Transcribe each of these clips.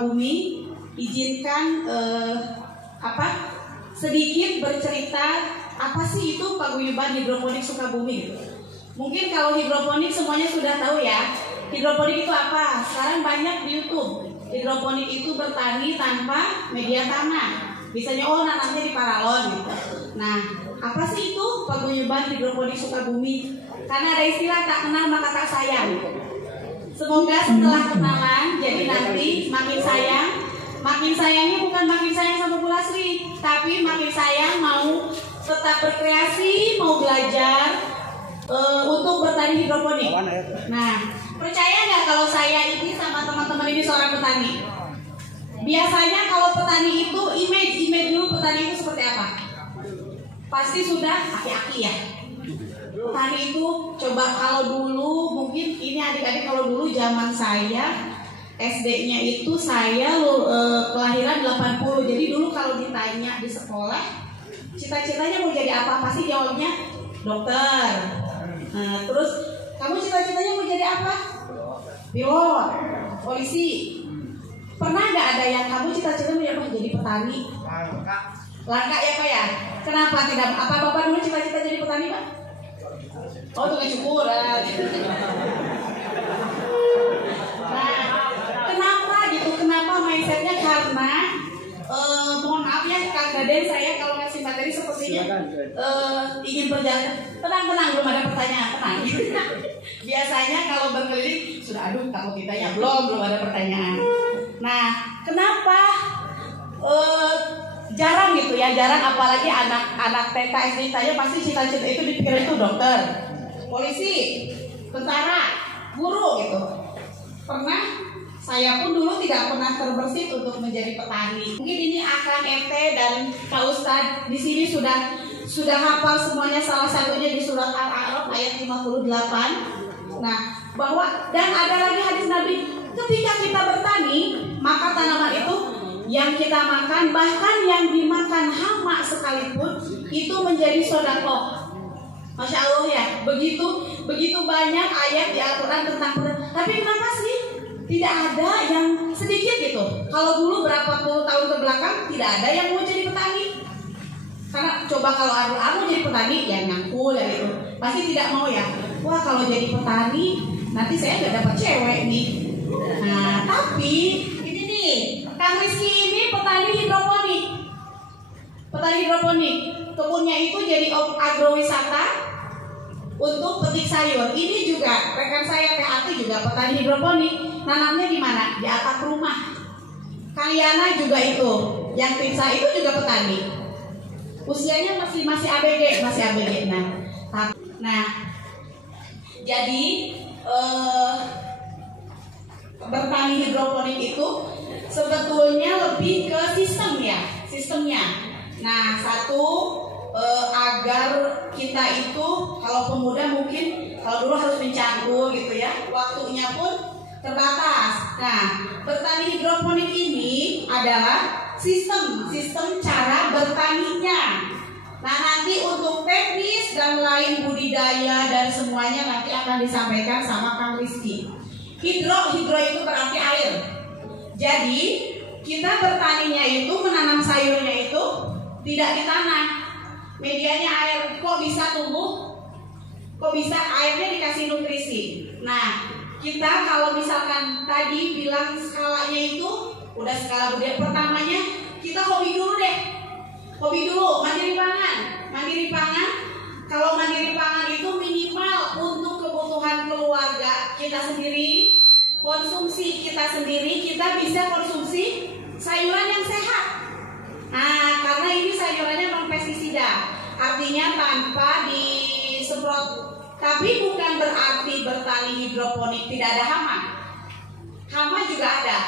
Sukabumi, izinkan sedikit bercerita apa sih itu paguyuban hidroponik Sukabumi gitu. Mungkin kalau hidroponik semuanya sudah tahu ya. Hidroponik itu apa? Sekarang banyak di YouTube. Hidroponik itu bertani tanpa media tanah. Misalnya nanamnya di paralon gitu. Nah, apa sih itu paguyuban hidroponik Sukabumi? Karena ada istilah tak kenal maka tak sayang. Semoga setelah kenalan, jadi nanti makin sayang. Makin sayangnya bukan makin sayang sama Bu Lasri, tapi makin sayang mau tetap berkreasi, mau belajar untuk bertani hidroponik. Nah, percaya nggak kalau saya ini sama teman-teman ini seorang petani? Biasanya kalau petani itu image dulu petani itu seperti apa? Pasti sudah aki-aki ya. Petani itu coba kalau dulu mungkin ini adik-adik kalau dulu zaman saya SD-nya itu saya kelahiran 80. Jadi dulu kalau ditanya di sekolah cita-citanya mau jadi apa? Pasti jawabnya dokter. Nah, terus kamu cita-citanya mau jadi apa? Pilot, polisi. Pernah nggak ada yang kamu cita-citanya mau jadi petani? Langka ya Pak ya? Kenapa tidak? Apa Bapak dulu cita-cita jadi petani Pak? Oh, tukang cukur. Nah, kenapa gitu? Kenapa mindsetnya? Karena mohon maaf ya Kang Gaden, saya kalau ngasih materi sepertinya ingin berjalan. Tenang, belum ada pertanyaan, tenang. Biasanya kalau berkeliling sudah kalau kita ya belum ada pertanyaan. Nah, kenapa jarang gitu ya, apalagi anak TK SD saya pasti cita-cita itu dipikir itu dokter, polisi, tentara, guru gitu. Pernah saya pun dulu tidak pernah terbersit untuk menjadi petani. Mungkin ini Akang Ente dan Pak Ustadz di sini sudah hafal semuanya, salah satunya di surat Al-A'raf ayat 58. Nah, bahwa dan ada lagi hadis Nabi, ketika kita bertani, maka tanaman itu yang kita makan, bahkan yang dimakan hama sekalipun itu menjadi sedekah. Masya Allah ya, begitu banyak ayat di Al-Quran tentang petani. Tapi kenapa sih tidak ada yang sedikit gitu? Kalau dulu berapa puluh tahun ke belakang tidak ada yang mau jadi petani. Karena coba kalau aku jadi petani, ya nyangkul ya gitu, pasti tidak mau ya. Wah kalau jadi petani nanti saya nggak dapat cewek nih. Nah tapi ini nih, Kang Rizky ini petani hidroponik. Kebunnya itu jadi agrowisata untuk petik sayur. Ini juga rekan saya THT juga petani hidroponik. Nanamnya di mana? Di atap rumah. Kang Yana juga itu, yang tim saya itu juga petani. Usianya masih ABG. Nah, jadi bertani hidroponik itu sebetulnya lebih ke sistemnya. Nah, satu agar kita itu kalau pemuda mungkin kalau dulu harus mencangkul gitu ya, waktunya pun terbatas. Nah, bertani hidroponik ini adalah sistem cara bertaninya. Nah, nanti untuk teknis dan lain budidaya dan semuanya nanti akan disampaikan sama Kang Rizky. Hidro itu berarti air. Jadi kita bertaninya itu menanam sayurnya itu tidak di tanah, medianya air. Kok bisa tumbuh? Kok bisa airnya dikasih nutrisi? Nah, kita kalau misalkan tadi bilang skalanya itu udah skala budaya pertamanya, kita hobi dulu, mandiri pangan. Kalau mandiri pangan itu minimal untuk kebutuhan keluarga kita sendiri, konsumsi kita sendiri, kita bisa konsumsi sayuran yang sehat. Nah, karena ini sayurannya non pestisida, artinya tanpa disemprot. Tapi bukan berarti bertani hidroponik tidak ada hama. Hama juga ada,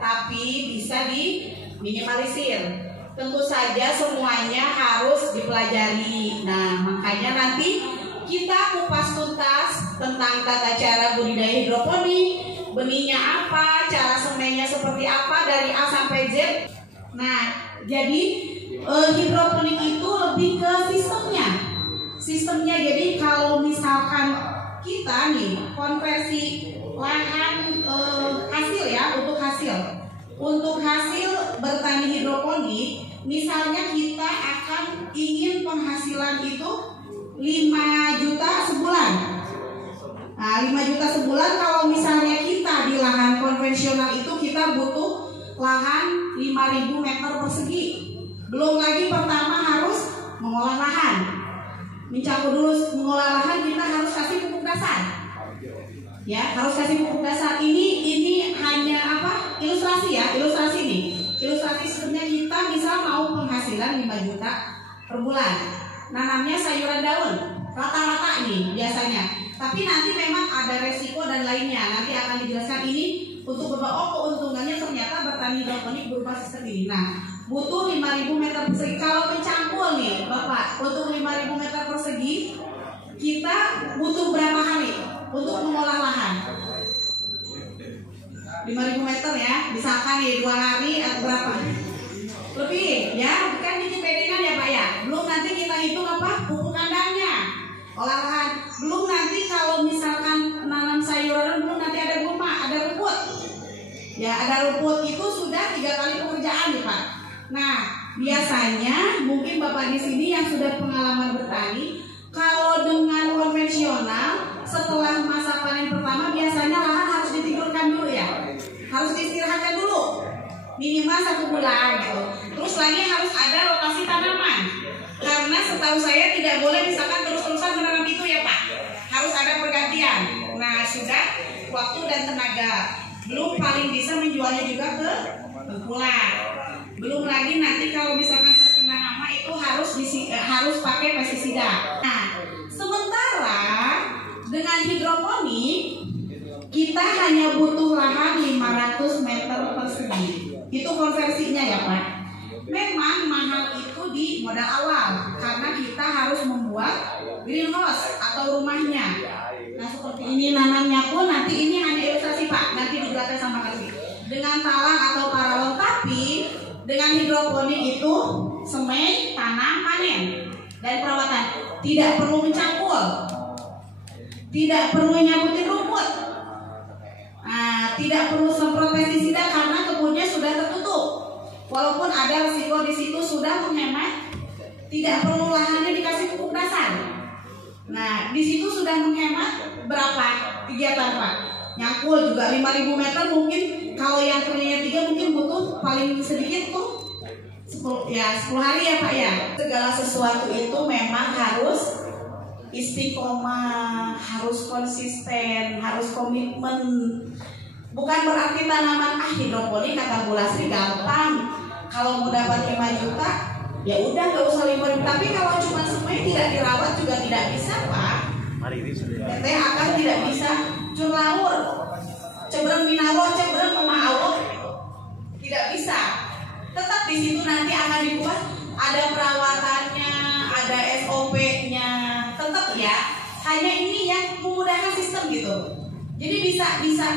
tapi bisa diminimalisir. Tentu saja semuanya harus dipelajari. Nah, makanya nanti kita kupas tuntas tentang tata cara budidaya hidroponik, benihnya apa, cara semainya seperti apa dari A sampai Z. Nah, jadi hidroponik itu lebih ke sistemnya. Jadi kalau misalkan kita nih konversi lahan hasil ya, untuk hasil Untuk hasil bertani hidroponik, misalnya kita akan ingin penghasilan itu 5 juta sebulan. Nah, 5 juta sebulan kalau misalnya kita di lahan konvensional itu kita butuh lahan 5.000 meter persegi. Belum lagi pertama harus mengolah lahan. Mencampur dulu mengolah lahan, kita harus kasih pupuk dasar. Ya, harus kasih pupuk dasar. Ini hanya ilustrasi ya, ilustrasi nih. Ilustrasi sebenarnya kita misal mau penghasilan 5 juta per bulan. Nanamnya sayuran daun, rata-rata nih biasanya. Tapi nanti memang ada resiko dan lainnya. Nanti akan dijelaskan ini untuk beberapa keuntungannya ternyata bertani hidroponik berupa sistem ini. Nah, butuh 5.000 meter persegi. Kalau mencangkul nih Bapak, untuk 5.000 meter persegi kita butuh berapa hari untuk mengolah lahan? 5.000 meter ya, misalkan nih 2 hari atau berapa? Lebih ya, bukan dikit pedengan ya Pak ya. Belum nanti kita hitung pupuk kandangnya, olah lahan. Belum nanti kalau misalkan nanam sayuran, belum nanti ada gulma, ada rumput. Ya, ada rumput itu sudah 3 kali pekerjaan nih Pak. Nah, biasanya mungkin Bapak di sini yang sudah pengalaman bertani, kalau dengan konvensional setelah masa panen pertama biasanya lahan harus ditidurkan dulu ya, harus diistirahatkan dulu minimal 1 bulan gitu. Terus lagi harus ada rotasi tanaman, karena setahu saya tidak boleh misalkan terus-terusan menanam itu ya Pak, harus ada pergantian. Nah, sudah waktu dan tenaga, belum paling bisa menjualnya juga ke tengkulak. Belum lagi nanti kalau misalkan terkena hama itu harus pakai pestisida. Nah, sementara dengan hidroponik kita hanya butuh lahan 500 meter persegi. Itu konversinya ya Pak. Memang mahal itu di modal awal karena kita harus membuat greenhouse atau rumahnya. Nah, seperti ini nanamnya pun nanti ini hanya ilustrasi Pak, nanti dijelaskan sama kasih. Dengan talang atau paralon, tapi dengan hidroponik itu semai, tanam, panen dan perawatan. Tidak perlu mencangkul, tidak perlu nyabutin rumput, tidak perlu semprot pestisida karena kebunnya sudah tertutup. Walaupun ada risiko di situ sudah menghemat, tidak perlu lahannya dikasih pupuk dasar. Nah, di situ sudah menghemat berapa kegiatan Pak? Nyangkul juga 5.000 meter mungkin kalau yang kerjanya 3 mungkin butuh paling sedikit tuh 10 hari ya Pak ya. Segala sesuatu itu memang harus istiqomah, harus konsisten, harus komitmen. Bukan berarti tanaman hidroponik kata Bu Lasri gampang. Kalau mau dapat 5 juta, ya udah nggak usah 5.000. Tapi kalau cuma semuanya tidak dirawat juga tidak bisa Pak. Teteh akan tidak bisa curlaur, cebreng minawor, cebreng memawor, tidak bisa. Tetap di situ nanti akan dibuat ada perawatannya, ada SOP-nya, tetap ya. Hanya ini yang memudahkan sistem gitu. Jadi bisa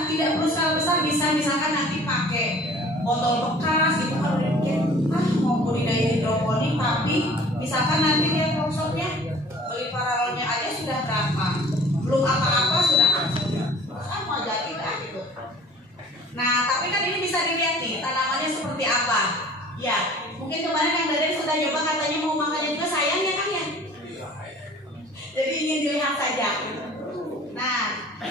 tidak perlu skala besar, bisa misalkan nanti pakai botol bekas itu kan udah mikir mau budidaya hidroponik, tapi misalkan nanti dia workshopnya beli paralelnya aja sudah berapa, belum apa-apa sudah mau jadi gitu. Nah, tapi kan ini bisa dilihat nih tanamannya seperti apa. Ya, mungkin kemarin yang dari sudah coba katanya mau makannya juga sayang ya kan ya. Jadi ingin dilihat saja. Nah,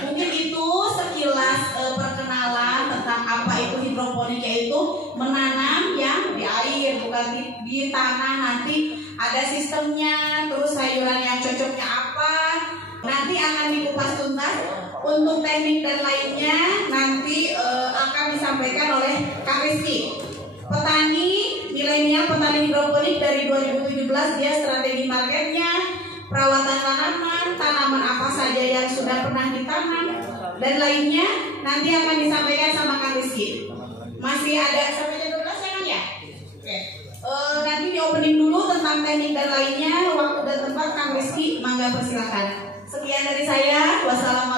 mungkin itu sekilas perkenalan tentang apa itu hidroponik, yaitu menanam yang di air bukan di tanah. Nanti ada sistemnya, terus sayuran yang cocoknya apa, nanti akan dikupas tuntas. Untuk teknik dan lainnya nanti akan disampaikan oleh Kak Rizky. Petani milenial, petani hidroponik dari 2017, dia strategi marketnya, perawatan tanaman apa saja yang sudah pernah ditanam dan lainnya nanti akan disampaikan sama Kak Rizky. Masih ada sampai jam 12 ya kan ya? Oke. Nanti di opening dulu tentang teknik dan lainnya, waktu dan tempat Kang Rizky, mangga persilakan. Sekian dari saya. Wassalamualaikum.